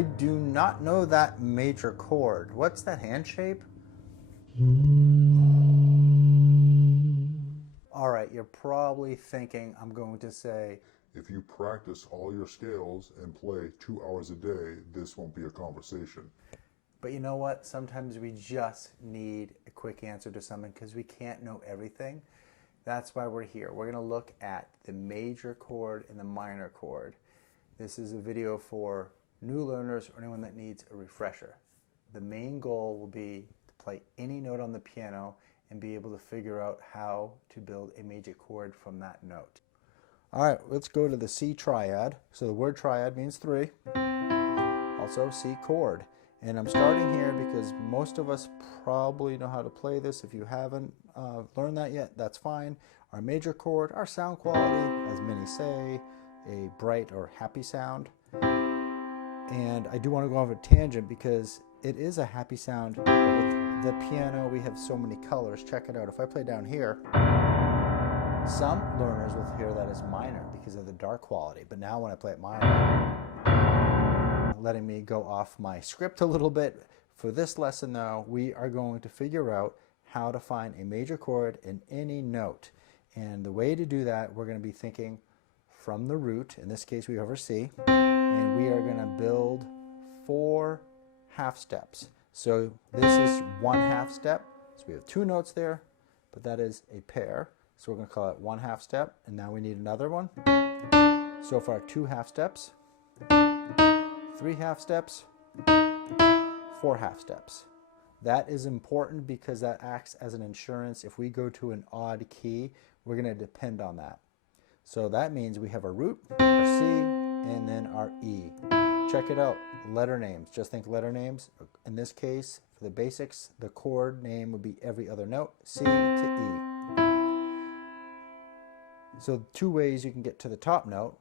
I do not know that major chord. What's that hand shape? All right, you're probably thinking I'm going to say, if you practice all your scales and play 2 hours a day, this won't be a conversation. but you know what? Sometimes we just need a quick answer to something because we can't know everything. That's why we're here. We're going to look at the major chord and the minor chord. This is a video for new learners or anyone that needs a refresher. The main goal will be to play any note on the piano and be able to figure out how to build a major chord from that note. All right, let's go to the C triad. So the word triad means three. Also C chord. And I'm starting here because most of us probably know how to play this. If you haven't learned that yet, that's fine. Our major chord, our sound quality, as many say, a bright or happy sound. And I do want to go off a tangent because it is a happy sound. But with the piano, we have so many colors. Check it out. If I play down here, some learners will hear that as minor because of the dark quality. But now when I play it minor, letting me go off my script a little bit. For this lesson though, we are going to figure out how to find a major chord in any note. And the way to do that, we're going to be thinking from the root. In this case, we have our C. And we are going to build 4 half steps. So this is 1 half step. So we have 2 notes there, but that is a pair. So we're going to call it 1 half step. And now we need another one. So far, 2 half steps. 3 half steps, 4 half steps. That is important because that acts as an insurance. If we go to an odd key, we're going to depend on that. So that means we have our root, our C, and then our E. Check it out, letter names. Just think letter names. In this case, for the basics, the chord name would be every other note, C to E. So 2 ways you can get to the top note.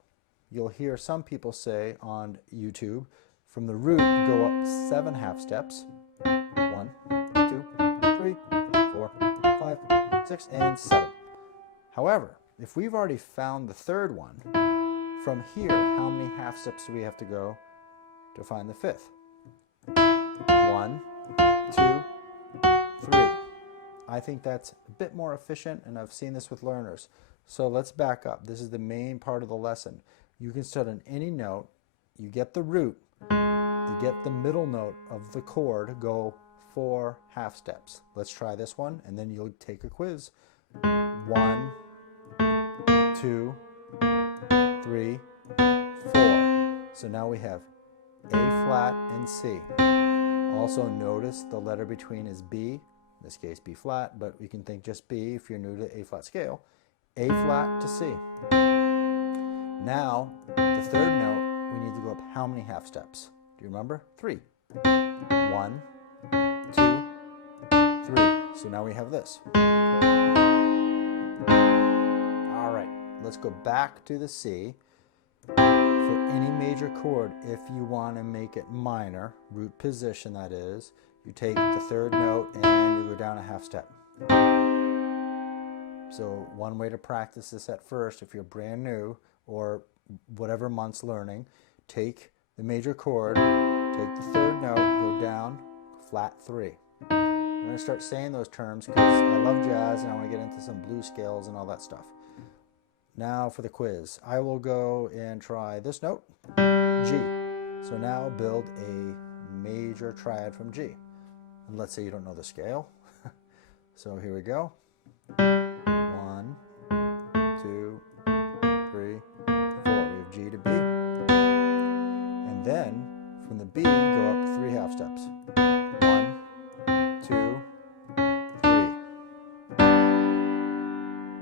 You'll hear some people say on YouTube, from the root, go up 7 half steps. 1, 2, 3, 4, 5, 6, and 7. However, if we've already found the third one, from here, how many half steps do we have to go to find the 5th? 1, 2, 3. I think that's a bit more efficient, and I've seen this with learners. So let's back up. This is the main part of the lesson. You can start on any note, you get the root, you get the middle note of the chord, go 4 half steps. Let's try this one, and then you'll take a quiz. 1, 2, 3, 4. So now we have A flat and C. Also notice the letter between is B, in this case B flat, but we can think just B if you're new to A flat scale. A flat to C. Now, the third note, we need to go up how many half steps? Do you remember? 3. 1, 2, 3. So now we have this. All right, let's go back to the C. For any major chord, if you want to make it minor, root position that is, you take the third note and you go down a half step. So one way to practice this at first, if you're brand new, or whatever month's learning, take the major chord, take the third note, go down, flat 3. I'm going to start saying those terms because I love jazz and I want to get into some blues scales and all that stuff. Now for the quiz. I will go and try this note, G. So now build a major triad from G. And let's say you don't know the scale. So here we go. 1, 2, 3, 4. We have G to B. And then from the B, go up 3 half steps. 1, 2, 3.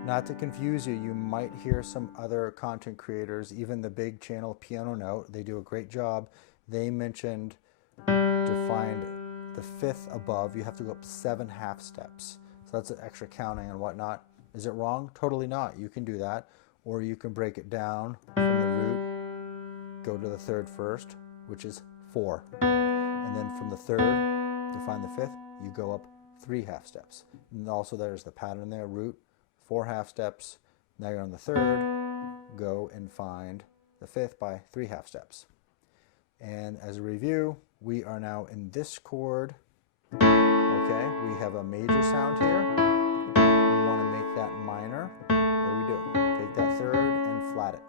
Not to confuse you, you might hear some other content creators, even the big channel Piano Note, they do a great job. They mentioned to find the 5th above, you have to go up 7 half steps. So that's extra counting and whatnot. Is it wrong? Totally not. You can do that. Or you can break it down from the root, go to the 3rd first, which is 4. And then from the 3rd to find the 5th, you go up 3 half steps. And also there's the pattern there, root, 4 half steps. Now you're on the 3rd, go and find the 5th by 3 half steps. And as a review, we are now in this chord. Okay, we have a major sound here. We want to make that minor. What do we do? Take that third and flat it.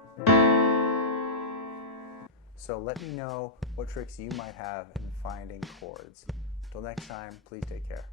So let me know what tricks you might have in finding chords. Till next time, please take care.